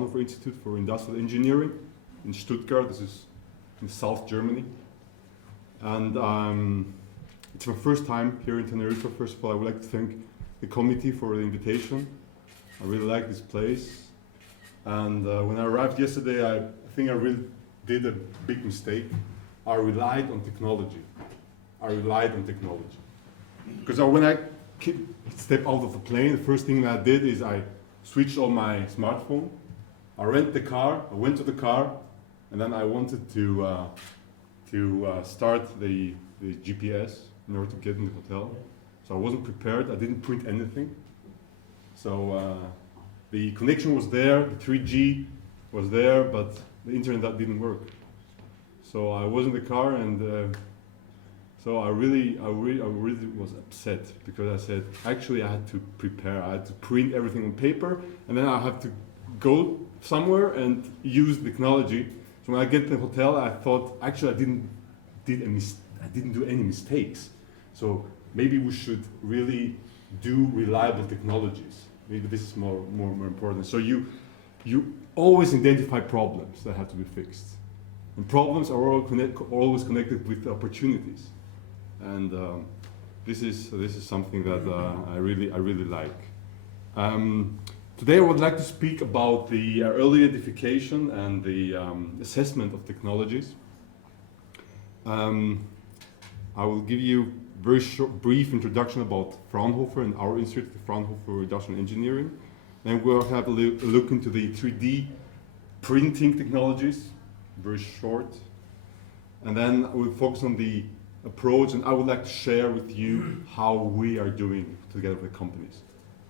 Fraunhofer Institute for Industrial Engineering in Stuttgart. This is in South Germany. And it's my first time here in Tenerife. First of all, I would like to thank the committee for the invitation. I really like this place. And when I arrived yesterday, I think I really did a big mistake. I relied on technology. Because when I stepped out of the plane, the first thing I did is I switched on my smartphone. I went to the car, and then I wanted to start the GPS in order to get in the hotel. So I wasn't prepared. I didn't print anything. So the connection was there, the 3G was there, but the internet didn't work. So I was in the car, and so I really was upset, because I said, actually I had to prepare. I had to print everything on paper, and then I have to go somewhere and use technology. So when I get to the hotel, I thought, actually I didn't do any mistakes. So maybe we should really do reliable technologies. Maybe this is more important. So you always identify problems that have to be fixed. And problems are always connected with opportunities. And this is something that I really like. Today I would like to speak about the early identification and the assessment of technologies. I will give you a very brief introduction about Fraunhofer and our institute, the Fraunhofer Industrial Engineering. Then we'll have a look into the 3D printing technologies, very short. And then we'll focus on the approach, and I would like to share with you how we are doing together with companies,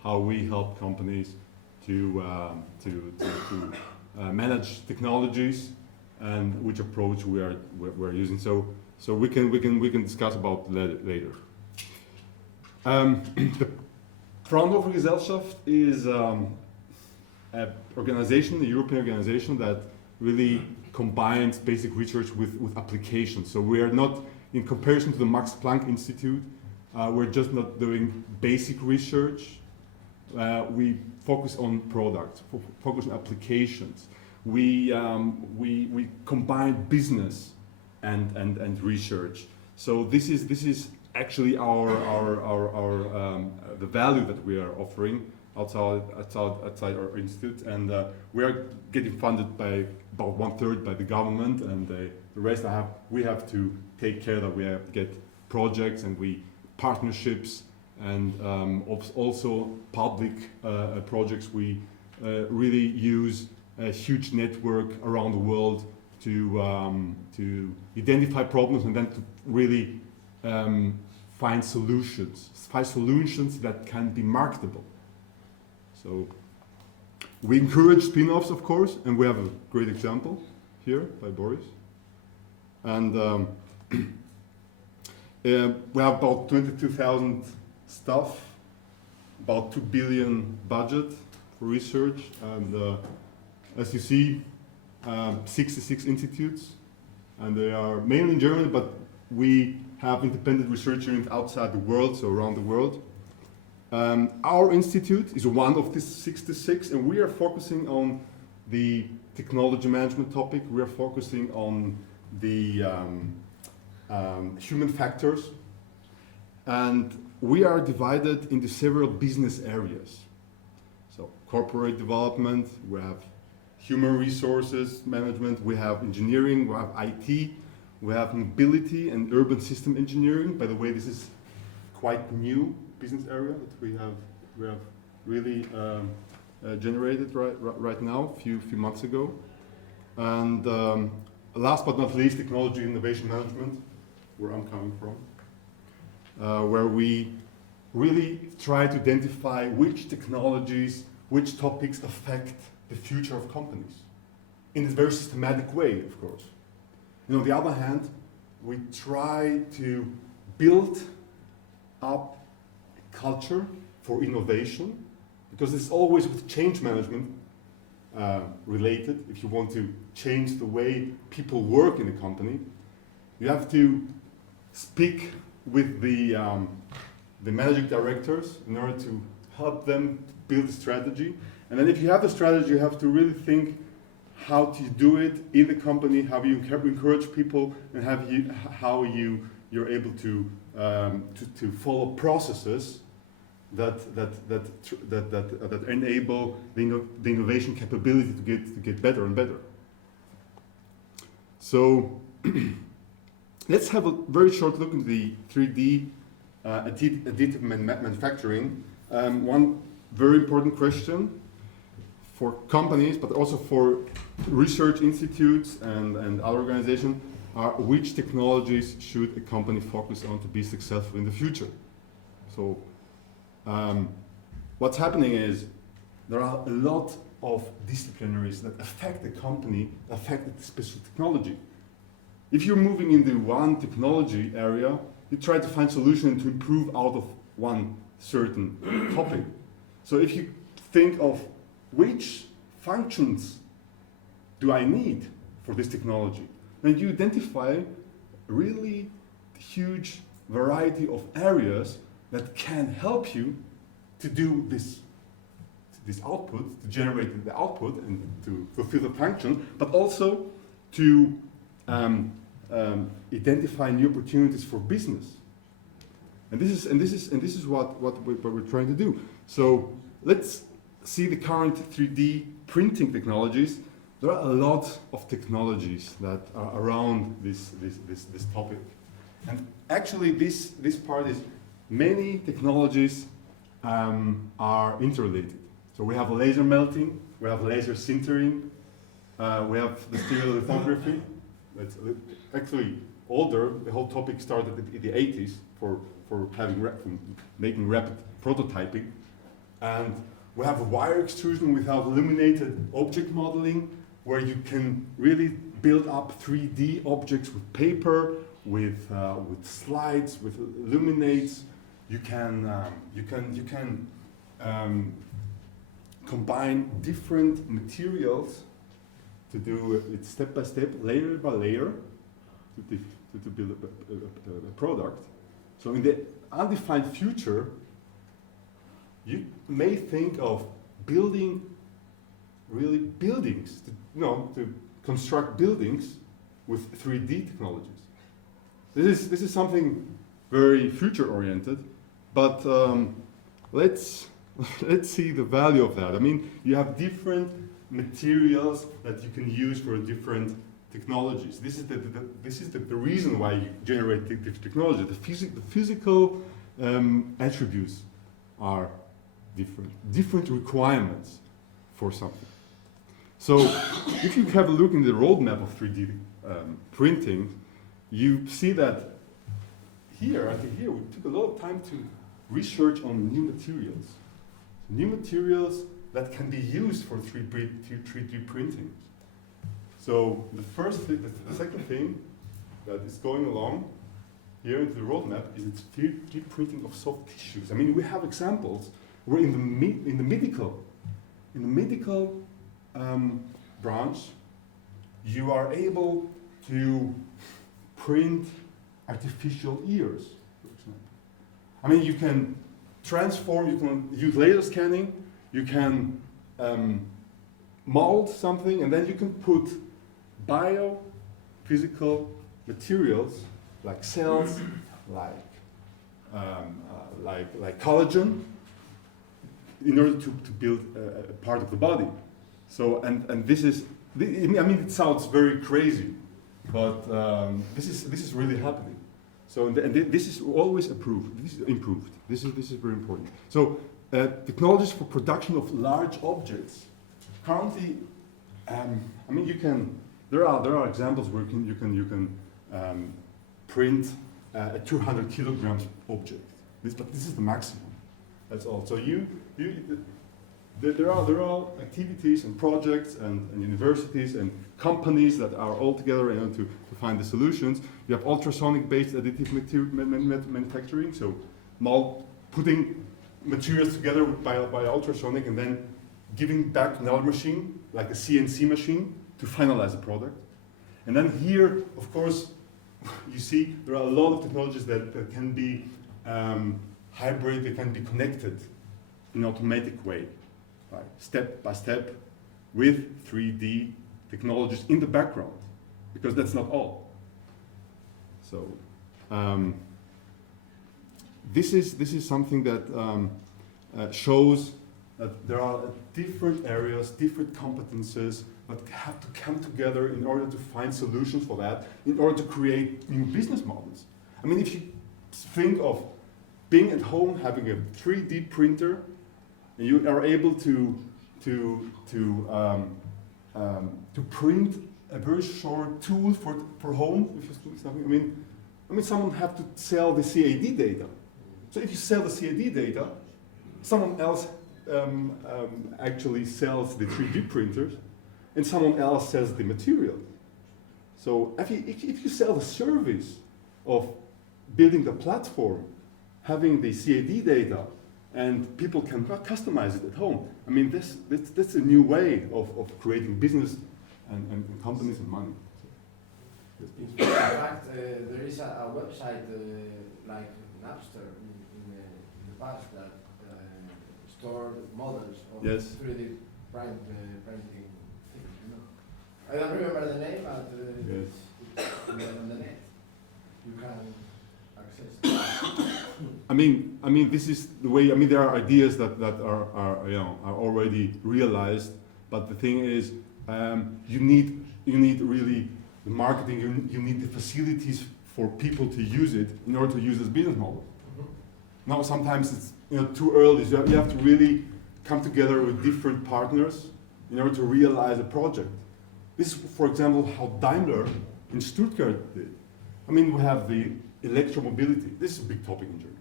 how we help companies to manage technologies, and which approach we're using. So we can discuss about later. The Fraunhofer Gesellschaft is an organization, a European organization that really combines basic research with applications. So we are not, in comparison to the Max Planck Institute, we're just not doing basic research. We focus on products, focus on applications. We combine business and research. So this is actually the value that we are offering outside our institute, and we are getting funded by about 1/3 by the government, and the rest we have to take care that we get projects and partnerships, and also public projects. We really use a huge network around the world to identify problems, and then to really find solutions that can be marketable. So we encourage spin-offs, of course, and we have a great example here by Boris. And we have about 22,000 staff, about 2 billion budget for research, and as you see, 66 institutes, and they are mainly in Germany, but we have independent research units outside the world, so around the world. Our institute is one of these 66, and we are focusing on the technology management topic. We are focusing on the human factors, and we are divided into several business areas. So corporate development, we have human resources management, we have engineering, we have IT, we have mobility and urban system engineering. By the way, this is quite new business area that we have really generated right now, a few months ago. And last but not least, technology innovation management, where I'm coming from, where we really try to identify which technologies, which topics affect the future of companies in a very systematic way, of course. And on the other hand, we try to build up a culture for innovation, because it's always with change management related. If you want to change the way people work in a company, you have to speak with the managing directors in order to help them build a strategy. And then if you have the strategy, you have to really think how to do it in the company, how you encourage people, and how you're able to follow processes that enable the innovation capability to get better and better. So let's have a very short look at the 3D additive manufacturing. One very important question for companies, but also for research institutes and other organizations, are which technologies should a company focus on to be successful in the future? So what's happening is there are a lot of disciplinaries that affect the company, affect the special technology. If you're moving into one technology area, you try to find solutions to improve out of one certain topic. So if you think of which functions do I need for this technology, then you identify a really huge variety of areas that can help you to do this output, to generate the output and to fulfill the function, but also to identify new opportunities for business. And this is what we're trying to do. So let's see the current 3D printing technologies. There are a lot of technologies that are around this topic. And actually this part is many technologies are interrelated. So we have laser melting, we have laser sintering, we have the stereolithography. That's actually older. The whole topic started in the 80s for making rapid prototyping. And we have wire extrusion without illuminated object modeling, where you can really build up 3D objects with paper, with slides, with illuminates. You can combine different materials to do it step by step, layer by layer, to build a product. So in the undefined future, you may think of building really buildings, to construct buildings with 3D technologies. This is something very future-oriented, but let's see the value of that. I mean, you have different materials that you can use for different technologies. This is the reason why you generate the technology. The physical attributes are different requirements for something. So if you have a look in the roadmap of 3D printing, you see that here, we took a lot of time to research on new materials that can be used for 3D printing. So the second thing that is going along here into the roadmap is it's 3D printing of soft tissues. I mean, we have examples where in the medical branch, you are able to print artificial ears, for example. I mean, you can transform, you can use laser scanning, you can mold something, and then you can put biophysical materials like cells, like collagen, in order to build a part of the body. So, and this is, I mean, it sounds very crazy, but this is really happening. So, and this is always improved. This is improved. This is very important. So, technologies for production of large objects. Currently, I mean, there are examples where you can print a 200 kilograms object. But this is the maximum. That's all. So there are activities and projects and universities and companies that are all together to find the solutions. You have ultrasonic-based additive manufacturing, so putting materials together by ultrasonic and then giving back another machine, like a CNC machine, to finalize the product. And then here, of course, you see there are a lot of technologies that can be hybrid, they can be connected in an automatic way. right, step by step with 3D technologies in the background, because that's not all. So this is something that shows that there are different areas, different competences that have to come together in order to find solutions for that, in order to create new business models. I mean, if you think of being at home, having a 3D printer, and you are able to print a very short tool for home, if you do something. I mean, someone have to sell the CAD data. So if you sell the CAD data, someone else actually sells the 3D printers, and someone else sells the material. So if you sell the service of building the platform, having the CAD data, and people can customize it at home, I mean, that's a new way of creating business and companies and money. In fact, there is a website like Napster in the past that stored models of 3D printing things. You know? I don't remember the name, but it's on the net. You can access it. I mean, this is the way. I mean, there are ideas that are already realized, but the thing is, you need really the marketing. You need the facilities for people to use it in order to use this business model. Mm-hmm. Now, sometimes it's too early. So you have to really come together with different partners in order to realize a project. This is, for example, how Daimler in Stuttgart did. I mean, we have the electromobility. This is a big topic in Germany.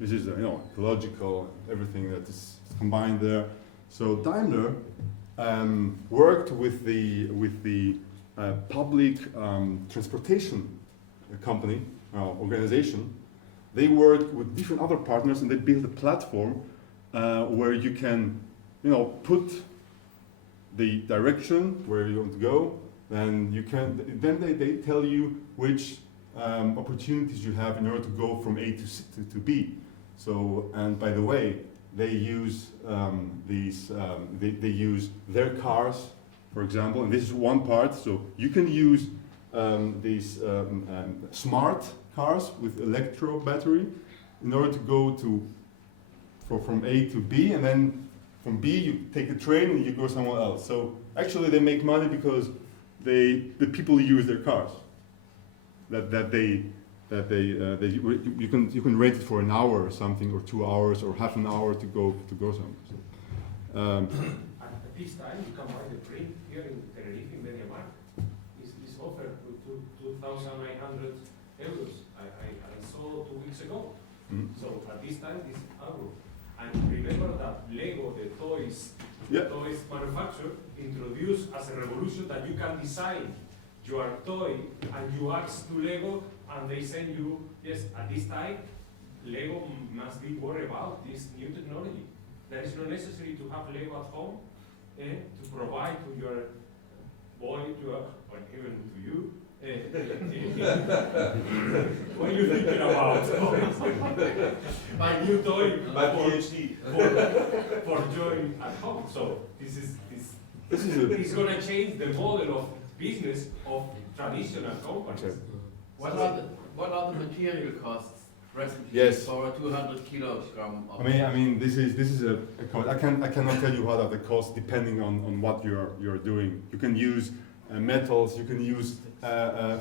This is ecological, everything that is combined there. So Daimler worked with the public transportation company organization. They worked with different other partners, and they built a platform where you can, put the direction where you want to go. Then you can. Then they tell you which opportunities you have in order to go from A to B. So, and by the way, they use they use their cars, for example, and this is one part. So you can use these smart cars with electro battery in order to go from A to B, and then from B you take a train and you go somewhere else. So actually they make money because the people use their cars. You can rent it for an hour or something, or 2 hours, or half an hour to go somewhere. So, at this time, you can buy the print here in Tenerife in MediaMarkt. It's offered to 2,900 euros. I saw 2 weeks ago. Mm. So at this time, it's euro. And remember that Lego, the toys manufacturer, introduced as a revolution that you can design your toy and you ask to Lego and they send you, yes, at this time, Lego must be worried about this new technology. That is not necessary to have Lego at home to provide to your boy, or even to you. What are you thinking about? My new toy for join at home. So this is going to change the model of business of traditional companies. Okay. What are the material costs presently Yes. for a 200 kilogram of? I mean, this is a cost. I cannot tell you what are the costs depending on what you're doing. You can use metals. You can use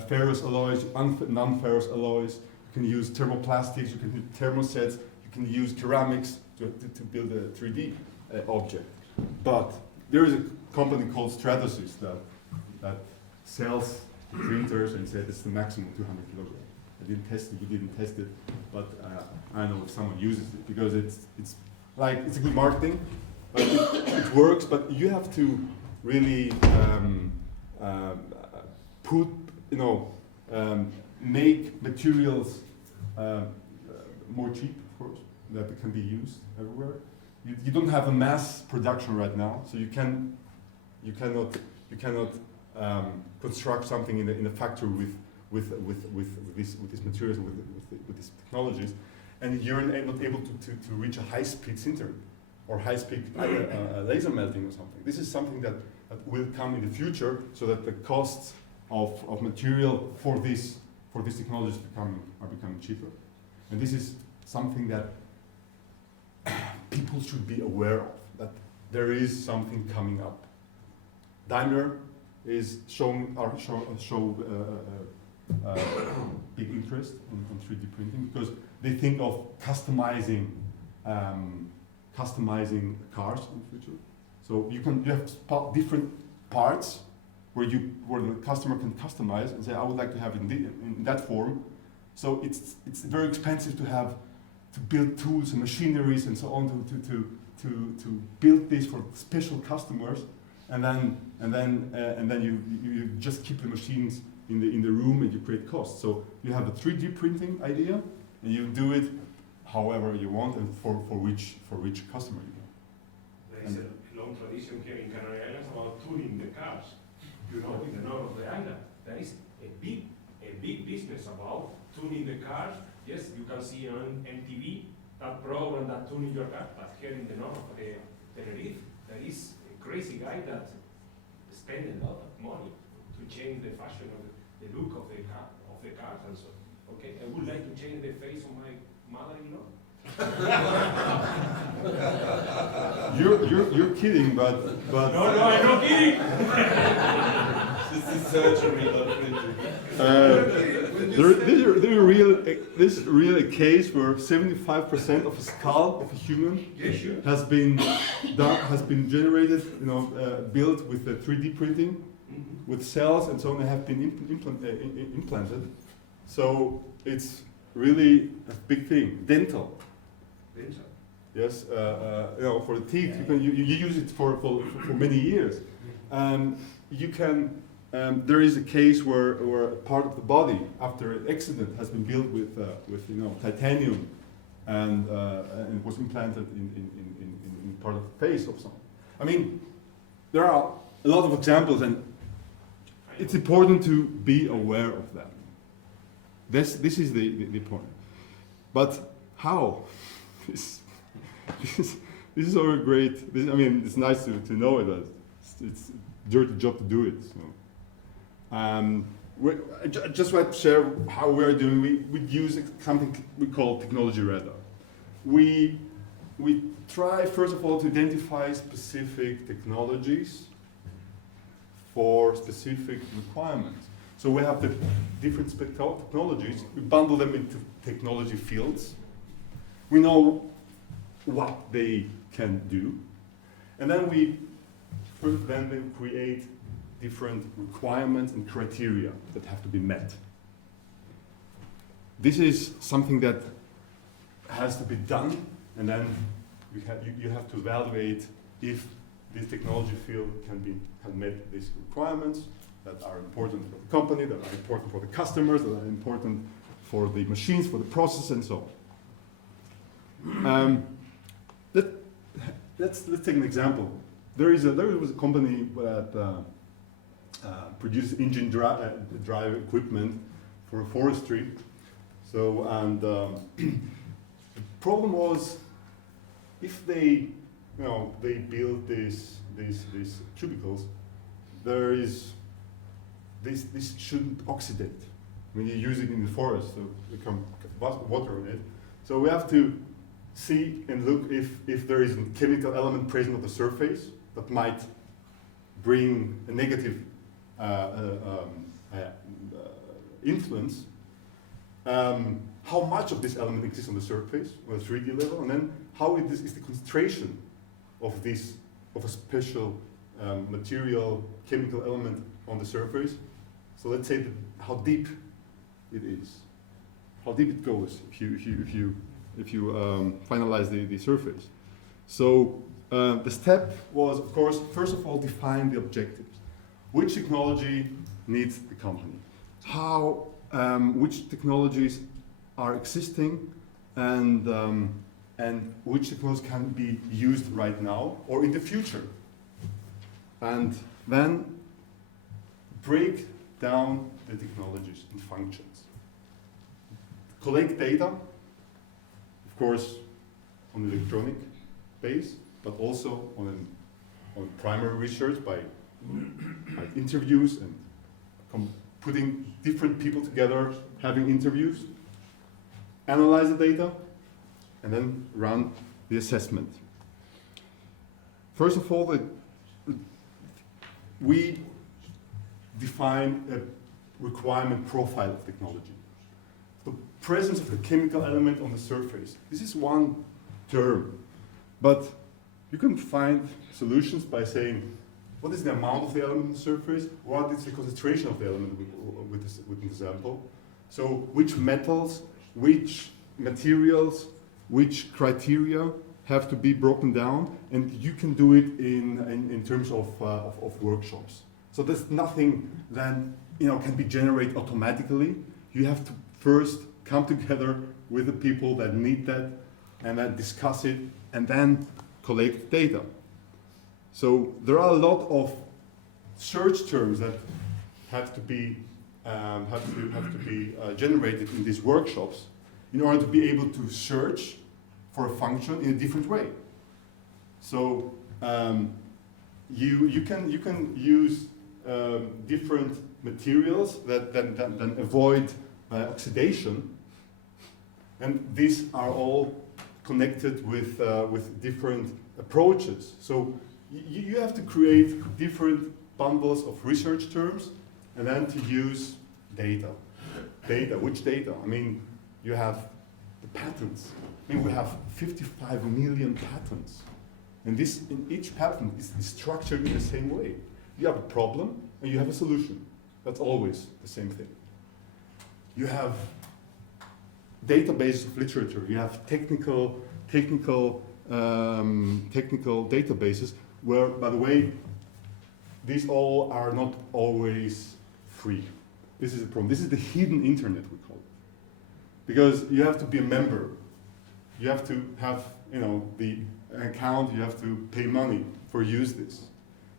ferrous alloys, non-ferrous alloys. You can use thermoplastics. You can use thermosets. You can use ceramics to build a 3D object. But there is a company called Stratasys that sells printers and said it's the maximum 200 kilograms. I didn't test it, we didn't test it, but I know if someone uses it because it's a good marketing, but it works. But you have to really make materials more cheap, of course, that can be used everywhere. You don't have a mass production right now, so you cannot construct something in a factory with these materials and with these technologies, and you're not able to reach a high-speed sinter. or high-speed laser melting or something. This is something that will come in the future, so that the costs of material for these technologies are becoming cheaper. And this is something that people should be aware of, that there is something coming up. Daimler is showing big interest in 3D printing, because they think of customizing cars in the future. So you have different parts where the customer can customize and say, I would like to have it in that form. So it's very expensive to build tools and machineries and so on to build this for special customers, and then you just keep the machines in the room and you create costs. So you have a 3D printing idea, and you do it however you want and for which customer you want. There is a long tradition here in Canary Islands about tuning the cars. You know, in the north of the island, there is a big business about tuning the cars. Yes, you can see on MTV that program that tuning your car, but here in the north of Tenerife, there is a crazy guy that spends a lot of money to change the fashion of the look of the cars and so. Okay, I would like to change the face of my mother-in-law. You're kidding, but No, I'm not kidding. This is surgery, not printing. This is really a case where 75% of a skull of a human has been generated, built with the 3D printing, with cells and so on, have been implanted. So it's really a big thing. Dental. Yes, for the teeth, you use it for many years. You can. There is a case where a part of the body after an accident has been built with titanium, and it was implanted in part of the face of someone. I mean, there are a lot of examples, and it's important to be aware of them. This is the point. But how? This is already great. It's nice to know it, but it's a dirty job to do it. So. I just want to share how we are doing. We use something we call technology radar. We try, first of all, to identify specific technologies for specific requirements. So we have the different technologies. We bundle them into technology fields. We know what they can do, and then we create different requirements and criteria that have to be met. This is something that has to be done, and then you have to evaluate if this technology field can meet these requirements that are important for the company, that are important for the customers, that are important for the machines, for the process, and so on. Let's take an example. There was a company that produces engine drive equipment for forestry. So, and the problem was, if they build these cubicles, this shouldn't oxidate when you use it in the forest, so there can water in it. So we have to see and look if there is a chemical element present on the surface that might bring a negative influence. How much of this element exists on the surface, on a 3D level, and then how is the concentration of a special material, chemical element on the surface. So let's say how deep it is, how deep it goes if you finalize the surface. So the step was, of course, first of all, define the objectives. Which technology needs the company? Which technologies are existing, and which technologies can be used right now or in the future? And then break down the technologies and functions. Collect data, of course, on the electronic base, but also on primary research by interviews and putting different people together, having interviews, analyze the data, and then run the assessment. First of all, we define a requirement profile of technology. The presence of the chemical element on the surface. This is one term, but you can find solutions by saying, what is the amount of the element on the surface? What is the concentration of the element within the sample? So which metals, which materials, which criteria have to be broken down, and you can do it in terms of workshops. So there's nothing that can be generated automatically. You have to first come together with the people that need that, and then discuss it, and then collect data. So there are a lot of search terms that have to be generated in these workshops in order to be able to search for a function in a different way. So you can use different materials that then avoid oxidation, and these are all connected with different approaches. So you have to create different bundles of research terms, and then to use data. Which data? I mean, you have the patents. I mean, we have 55 million patents. And this, in each patent, is structured in the same way. You have a problem, and you have a solution. That's always the same thing. You have databases of literature. You have technical databases where, by the way, these all are not always free. This is a problem. This is the hidden internet, we call it. Because you have to be a member. You have to have, the account. You have to pay money for use this.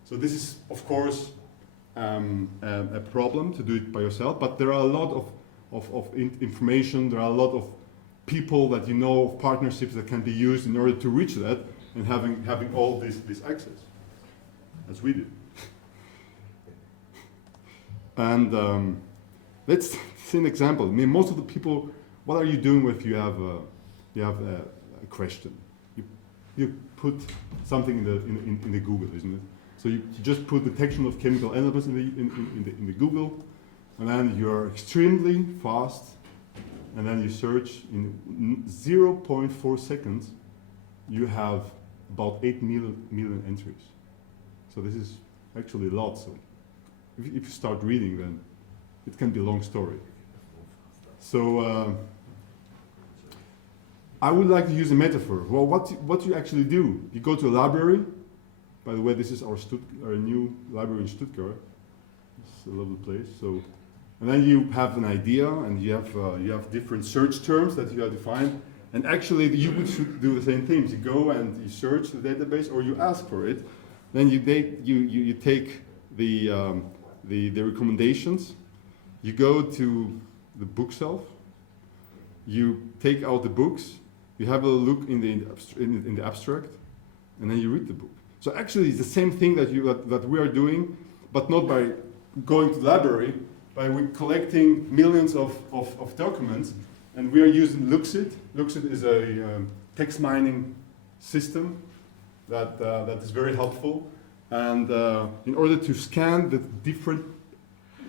So this is, of course, a problem to do it by yourself. But there are a lot of information. There are a lot of people that of partnerships that can be used in order to reach that, and having all this access, as we do. And let's see an example. I mean, most of the people, what are you doing if you have a question? You put something in the Google, isn't it? So you just put detection of chemical elements in the Google, and then you're extremely fast, and then you search in 0.4 seconds. You have about 8 million entries. So this is actually a lot. So if you start reading, then it can be a long story. So I would like to use a metaphor. Well, what you actually do? You go to a library. By the way, this is our new library in Stuttgart. It's a lovely place. So, and then you have an idea, and you have different search terms that you have defined. And actually, you should do the same things. You go and you search the database, or you ask for it. Then you take the recommendations. You go to the bookshelf. You take out the books. You have a look in the abstract, and then you read the book. So actually, it's the same thing that we are doing, but not by going to the library, by collecting millions of documents, and we are using Luxit. Luxit is a text mining system that is very helpful, and in order to scan the different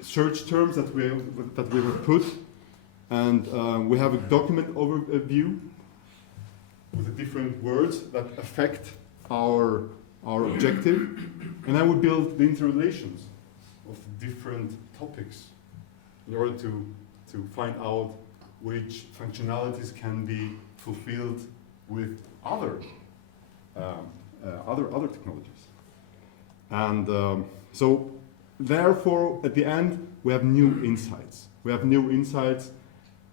search terms that we have put, and we have a document overview with the different words that affect our objective, and then we build the interrelations of different topics in order to find out which functionalities can be fulfilled with other technologies. And so therefore, at the end, we have new insights.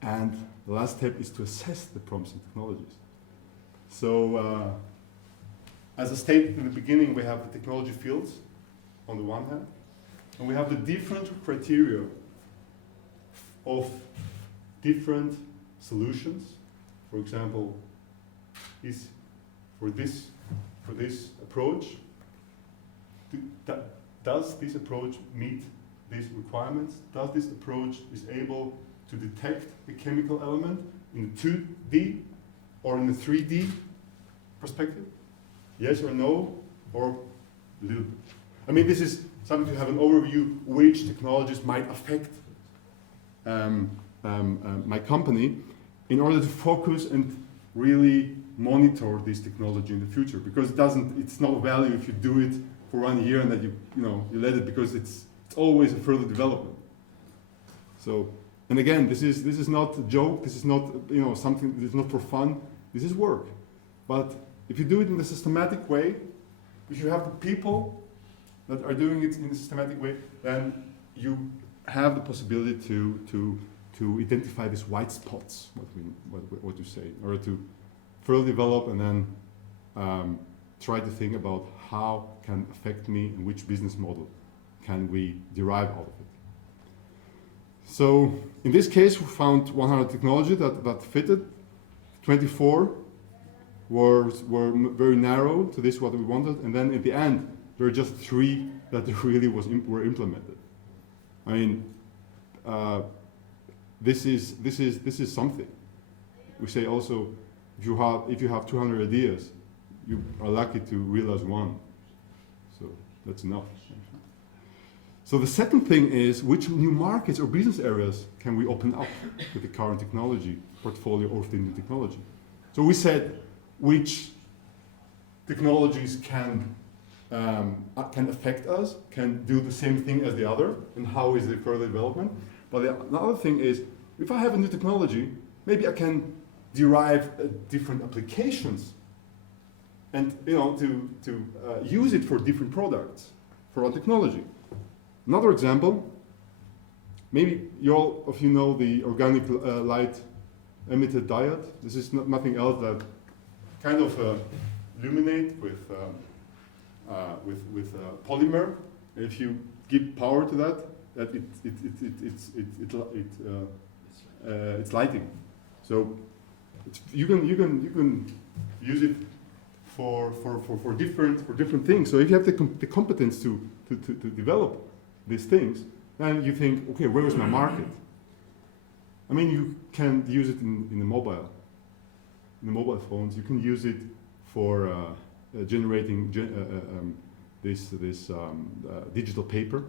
And the last step is to assess the promising technologies. So as I stated in the beginning, we have the technology fields on the one hand, and we have the different criteria of different solutions. For example, for this for this approach? Does this approach meet these requirements? Does this approach is able to detect a chemical element in the 2D or in the 3D perspective? Yes or no, or a little bit? I mean, this is something to have an overview which technologies might affect my company in order to focus and really monitor this technology in the future, because it's no value if you do it for 1 year and that you let it, because it's always a further development. So, and again, this is not a joke. This is not something. This is not for fun. This is work. But if you do it in a systematic way, if you have the people that are doing it in a systematic way, then you have the possibility to identify these white spots, what you say, in order to further develop and then try to think about how can affect me and which business model can we derive out of it. So in this case, we found 100 technology that fitted. 24 were very narrow to this what we wanted, and then at the end there were just 3 that really were implemented. I mean, this is something. We say also, if you have 200 ideas, you are lucky to realize 1. So that's enough. So the second thing is, which new markets or business areas can we open up with the current technology portfolio or with the new technology? So we said which technologies can affect us, can do the same thing as the other, and how is the further development. But the other thing is, if I have a new technology, maybe I can derive different applications and to use it for different products, for our technology. Another example, maybe all of you know the organic light emitted diode. This is nothing else that kind of illuminate with polymer. If you give power to that it's lighting. So you can use it for different things. So if you have the competence to develop these things, then you think, okay, where is my market? I mean, you can use it in the mobile phones. You can use it for generating this digital paper.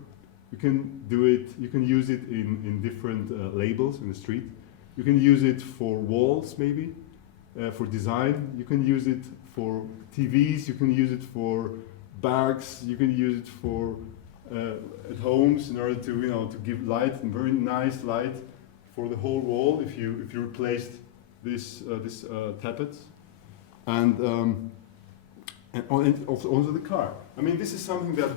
You can do it. You can use it in different labels in the street. You can use it for walls, maybe for design. You can use it for TVs. You can use it for bags. You can use it for at homes in order to give light, and very nice light for the whole wall. If you replaced this tablets, and also the car. I mean, this is something that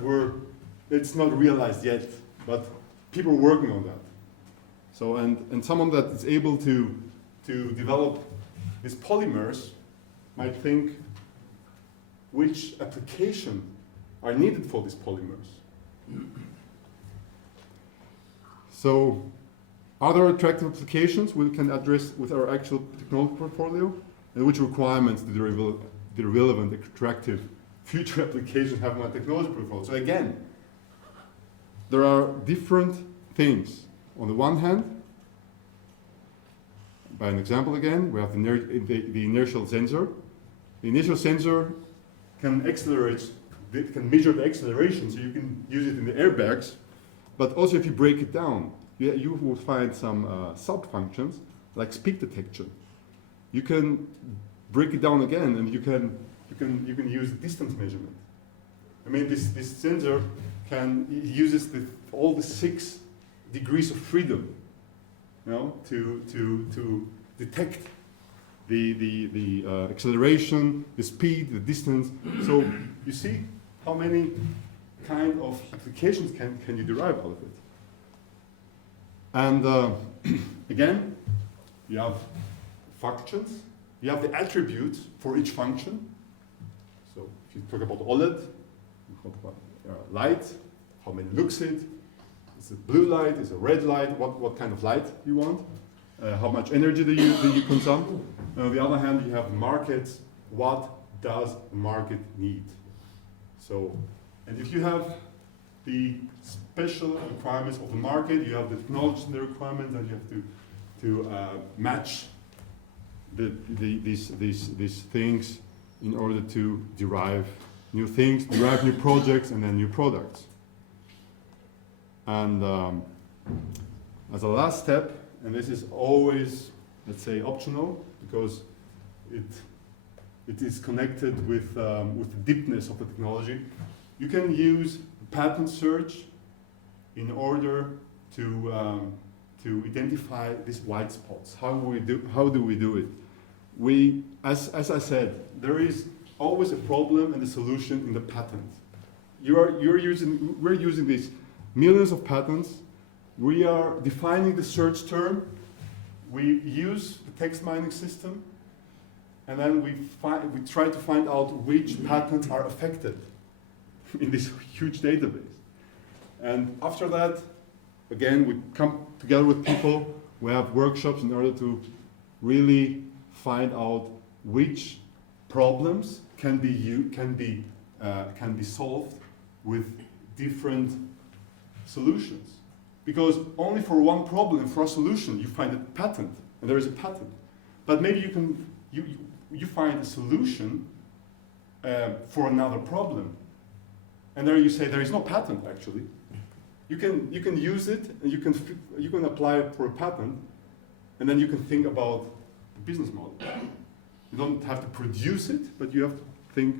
it's not realized yet, but people are working on that. So and someone that is able to develop these polymers might think which application are needed for these polymers. So, other attractive applications we can address with our actual technology portfolio, and which requirements the relevant, attractive future applications have in our technology portfolio. So again, there are different things. On the one hand, by an example again, we have the inertial sensor. The inertial sensor can accelerate. It can measure the acceleration, so you can use it in the airbags. But also, if you break it down, you will find some sub-functions like speed detection. You can break it down again, and you can use distance measurement. I mean, this sensor uses all the 6 degrees of freedom, to detect the acceleration, the speed, the distance. So you see how many kind of applications can you derive out of it. And again, you have functions, you have the attributes for each function. So if you talk about OLED, you talk about light, how many lux it, is it blue light, is it red light, what kind of light you want, how much energy do you consume. On the other hand, you have markets, watt, does the market need? So, and if you have the special requirements of the market, you have the technology and the requirements, and you have to match these things in order to derive new things, derive new projects, and then new products. And as a last step, and this is always, let's say, optional, because it is connected with the deepness of the technology, you can use patent search in order to identify these white spots. How do we do it? We, as I said, there is always a problem and a solution in the patent. We're using these millions of patents. We are defining the search term. We use the text mining system, and then we try to find out which patents are affected in this huge database. And after that, again, we come together with people. We have workshops in order to really find out which problems can be solved with different solutions. Because only for one problem, for a solution, you find a patent, and there is a patent. But maybe you find a solution for another problem, and there you say there is no patent actually. You can use it, and you can apply it for a patent, and then you can think about the business model. You don't have to produce it, but you have to think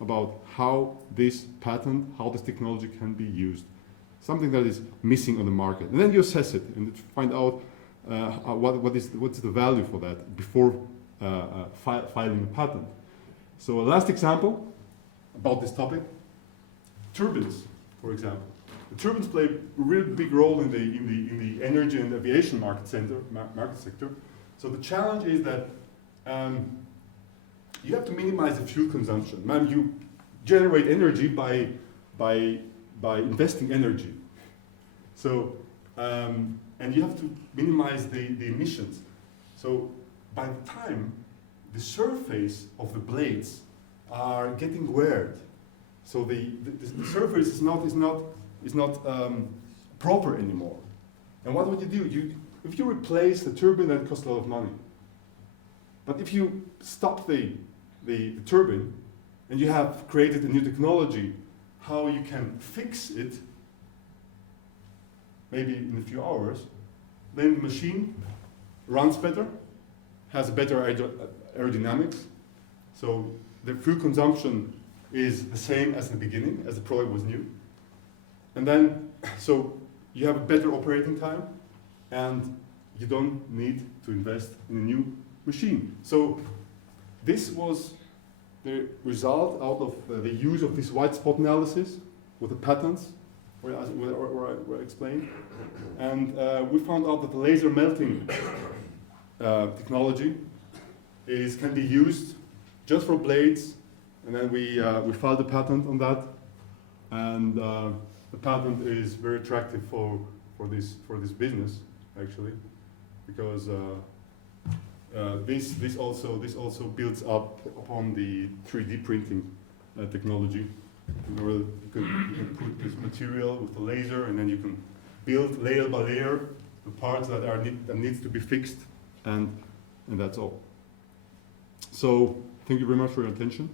about how this patent, how this technology can be used. Something that is missing on the market. And then you assess it and find out what's the value for that before filing a patent. So a last example about this topic, turbines, for example. The turbines play a real big role in the energy and aviation market sector. So the challenge is that you have to minimize the fuel consumption. You generate energy by investing energy. So, and you have to minimize the emissions. So by the time the surface of the blades are getting weared, so the surface is not proper anymore. And what would you do? If you replace the turbine, that costs a lot of money. But if you stop the turbine and you have created a new technology, how you can fix it, maybe in a few hours, then the machine runs better, has better aerodynamics, so the fuel consumption is the same as in the beginning, as the product was new. And then, so you have a better operating time, and you don't need to invest in a new machine. So this was the result out of the use of this white spot analysis with the patents, where I explained. And we found out that the laser melting technology can be used just for blades, and then we filed a patent on that. And the patent is very attractive for this business, actually, because this also builds up upon the 3D printing technology. In order you can put this material with the laser, and then you can build layer by layer the parts that needs to be fixed, and that's all. So thank you very much for your attention.